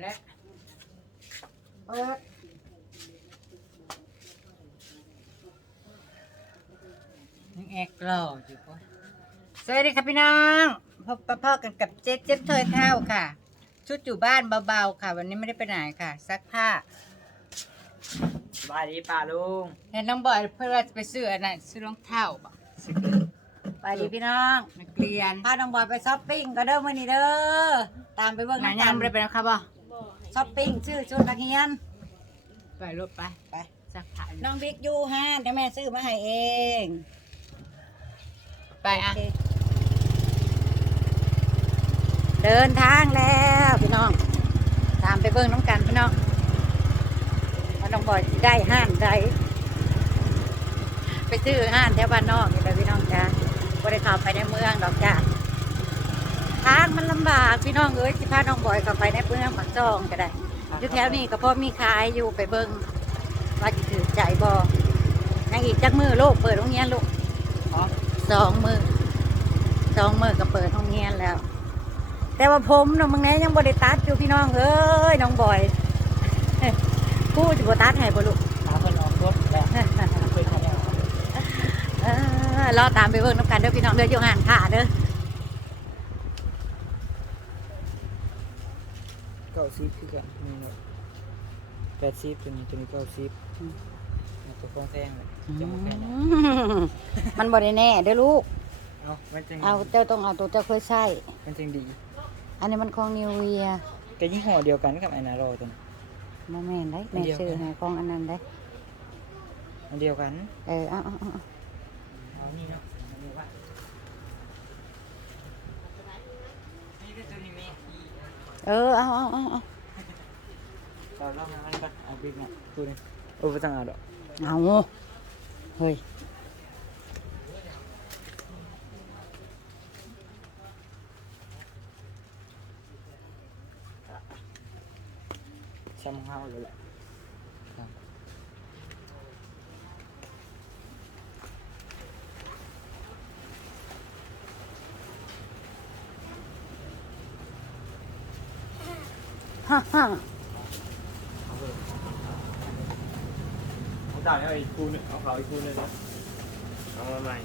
แล้วเปิดยังแอกรออยู่ปะสวัสดีค่ะพี่น้องพบปะพ่อกันกับเจ๊เจ๊เทยเท่าค่ะ ชุดอยู่บ้านเบาๆค่ะ วันนี้ไม่ได้ไปไหนค่ะซักผ้าสบายดีป่าลุงเห็นน้องบอยเพื่อว่าจะไปซื้ออะไรซื้อรองเท้าบ่ ไปดีพี่น้องนักเรียนพาน้องบอยไปช้อปปิ้งก็เด้อมื้อนี้เด้อตามไปเบิ่งหนาน้ำยากัมนไม่ได้ไปนะครับบ่ช้อปปิ้งซื้อชุดนักเรียนไปรถไปไปซักผ้าน้องบิ๊กอยู่ห้านเดี๋ยวแม่ซื้อมาให้เองไปอะโอเคเดินทางแล้วพี่น้อง ตามไปเบิ่งน้องกันพี่น้องว่าน้องบอยสิได้ห้านใดไปซื้อห้านแถวบ้านนอกนี่แหละพี่น้องจ้า บ่ได้เข้าไปในเมืองดอกจ้าทางมันลำบากพี่น้องเอ้ยสิพาน้องบอยเข้าไปในเมืองปักจองก็ได้อยู่แถวนี้ก็พอมีขายอยู่ไปเบิ่งว่าสิถือใจบ่ยังอีกจักมือลูกเปิดโรงเรียนลูกอ๋อสองมือสองมือก็เปิดห้องเรียนแล้ว แต่ว่าผมเนาะมึงแน่ยังบริตัดอยู่พี่น้องเอ้ยน้องบอยพูดจะบตัดให้บ่ลูกตามคนออกรถแล้วเคยทำแล้วเออ รอตามไปเบิ่งน้ำกันเด้อพี่น้องเด้ออยู่ห่างขาเด้อเก้าซีคือกันนี่เนาะแปดซีตัวนี้ตัวนี้เก้าซีตัวฟองแซงเลยจะมาแค่นี้มันบ่ได้แน่เด้อลูกเอามันจังเอาเจ้าต้องเอาตัวเจ้าเคยใช้มันจังดี อันนี้มันของนิวเวียก็ยี่ห้อเดียวกันกับไอ้นารอตัวนี้โมแม่นได้แม่อันเดียวกันซื้อให้ของอันนั้นได้อันเดียวกัน เออเอาเอา นี่เนาะอันนี้ว่านี่ก็ตัวนี้มีเออเอาเอาเอาเอาเราลองมาอันนี้ก่อนเอาบิ๊กเนี่ยตัวนี้โอ้ไม่ต้องเอาดอกเอาเฮ้ยซ้ำห้าเลยแหละ ฮ่าฮ่าเขาจ่ายเอาอีกคูนึงเอาเขาอีกคูนึงนะเอามาใหม่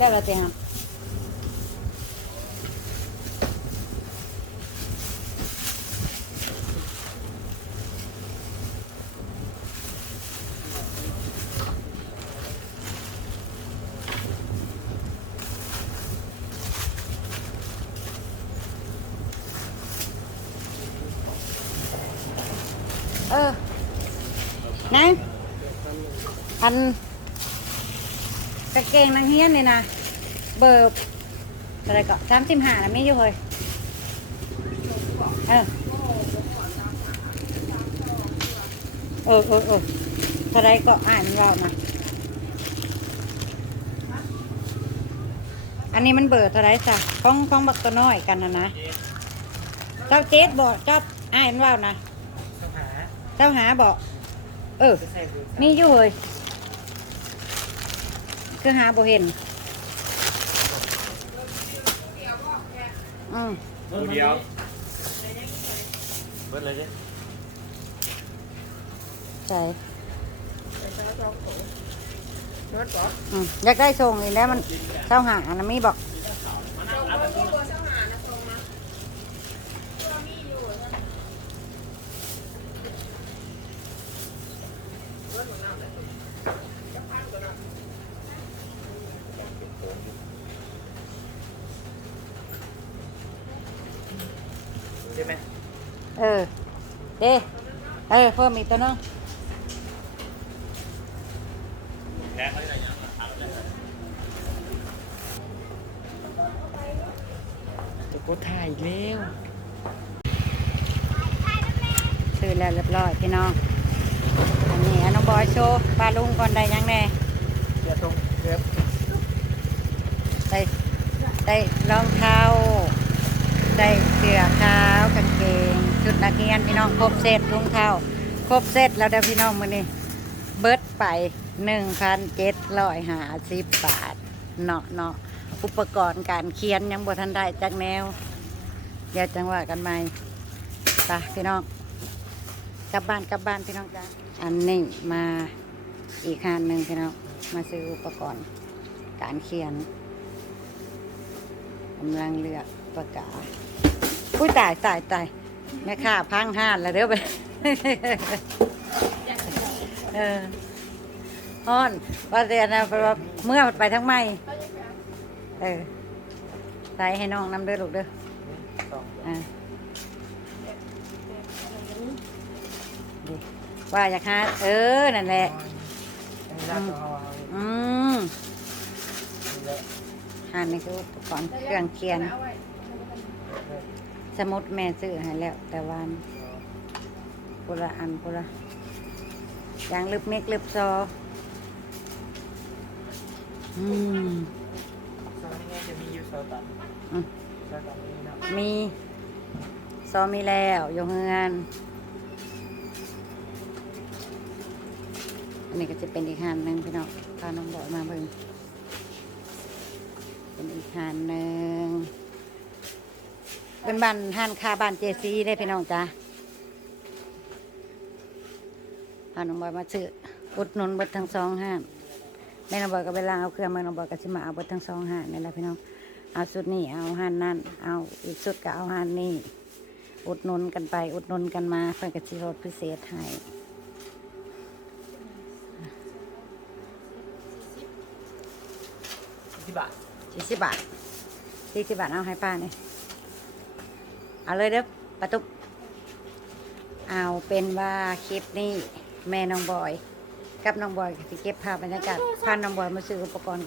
ได้แล้วเตียงเออไหนอัน กางเกงนางเฮียนนี่นะ เบอร์อะไรก็สามสิบห้านะไม่อยู่เลยเออเออเออเออเท่าไรก็อ่านเรานะอันนี้มันเบอร์เท่าไรจ้ะของของบักตัวน้อยกันนะนะเจ้าเจ๊บอกเจ้าอ่านว่านะต้องหาเจ้าหาบอกเออจะใส่เบอร์มีอยู่เลย คือหาบ่เห็นอืมคูเดียวเบิดเลยจ้ะใช่อืมอยากได้ส่งอีกแล้วมันเจ้าหานะมีบอก ใช่ไหมเออ เด้เออเพิ่มอีกตัวนึงแพ้เขาได้ยังจะกดถ่ายอีกแล้วซื้อแล้วเรียบร้อยพี่น้องอันนี้อันน้องบอยโชว์ปลาลุงก่อนได้ยังแน่เดี๋ยวตรงเดี๋ยวได้ได้รองเท้า ได้เสื้อขาวกางเกงชุดนักเรียนพี่น้องครบเซตรองเท้าครบเซตแล้วเด้อพี่น้องมื้อนี้เบิดไปหนึ่งพันเจ็ดร้อยห้าสิบบาทเนาะเนาะอุปกรณ์การเขียนยังบ่ทันได้จากแนวเดี๋ยวจังว่ากันใหม่ไปพี่น้องกลับบ้านกลับบ้านพี่น้องจ้าอันนี้มาอีกคันหนึ่งพี่น้องมาซื้ออุปกรณ์การเขียนกำลังเลือก ปากกาอุ้ยตายตายตายแม่ค้าพังห้านแล้วเด้อไปเออฮ้อนว่าแต่นะเพราะว่าเมื่อไปทั้งไม่เออใส่ให้น้องน้ำเด้อลูกเด้อองอะดิว่าอยากหาเออ นั่นแหละ อืมฮานนี่คืออุปกรณ์เครื่องเขียน สมุดแม่ซื้อให้แล้ว แต่วาอันคนละอันคนละอย่างลึบเมกลึบซอ อืมซอยนี้จะมีอยู่ซอยตันอืมซอยตันนี้เนาะมีซอมีแล้วอยกเงินอันนี้ก็จะเป็นอีกหานหนึ่งพี่น้องพาน้องบอยมาเบิ่งเป็นอีกหานหนึ่ง เป็นบ้านห้านคาบ้านเจซีได้พี่น้องจ้าพาน้องบอยมาซื้ออุดหนุนเบดทั้งสองห้านแม่น้องบอยก็ไปล้างเอาเครื่องแม่น้องบอยก็สิมาเอาเบดทั้งสองห้านนี่แหละพี่น้องเอาสุดนี่เอาหันนั่นเอาอีกสุดก็เอาหันนี่อุดหนุนกันไป อุดหนุนกันมาเพื่อนกับชิรถพิเศษให้ที่บาทสี่สิบบาทสี่สิบบาทเอาให้ป้าเนี่ย เอาเลยเด้อปะตุบเอาเป็นว่าคลิปนี้แม่น้องบอย กับน้องบอยสิเก็บภาพบรรยากาศพาน้องบอยมาซื้ออุปกรณ์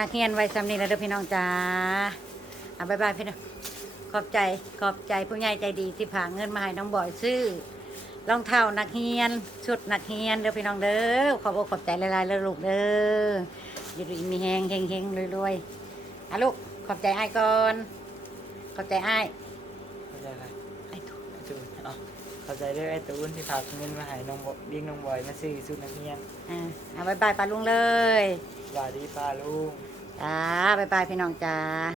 นักเรียนไว้ซ้ำนี้แล้วเด้อพี่น้องจ้าเอาบายบายพี่น้องขอบใจขอบใจผู้ใหญ่ใจดีที่ผาเงินมาให้น้องบอยซื้อรองเท้านักเรียนชุดนักเรียนเด้อพี่น้องเด้อขอบอกขอบใจหลายๆเลยลูกเด้ออยู่ดีมีแหงเฮงเฮงรวยๆอะลูกขอบใจไอ้ายก่อน ขอบใจไอ้าย เข้าใจอะไรไอ้ายถูกไอ้ตูนอ๋อเข้าใจด้วยไอ้ตูนที่ฝากเงินมาให้น้องบอยเลี้ยงน้องบอยมาซื้อชุดนักเรียนอ่าเอาบายบายปลาลุงเลยสวัสดีป้าลุงจ้าบายบายพี่น้องจ้า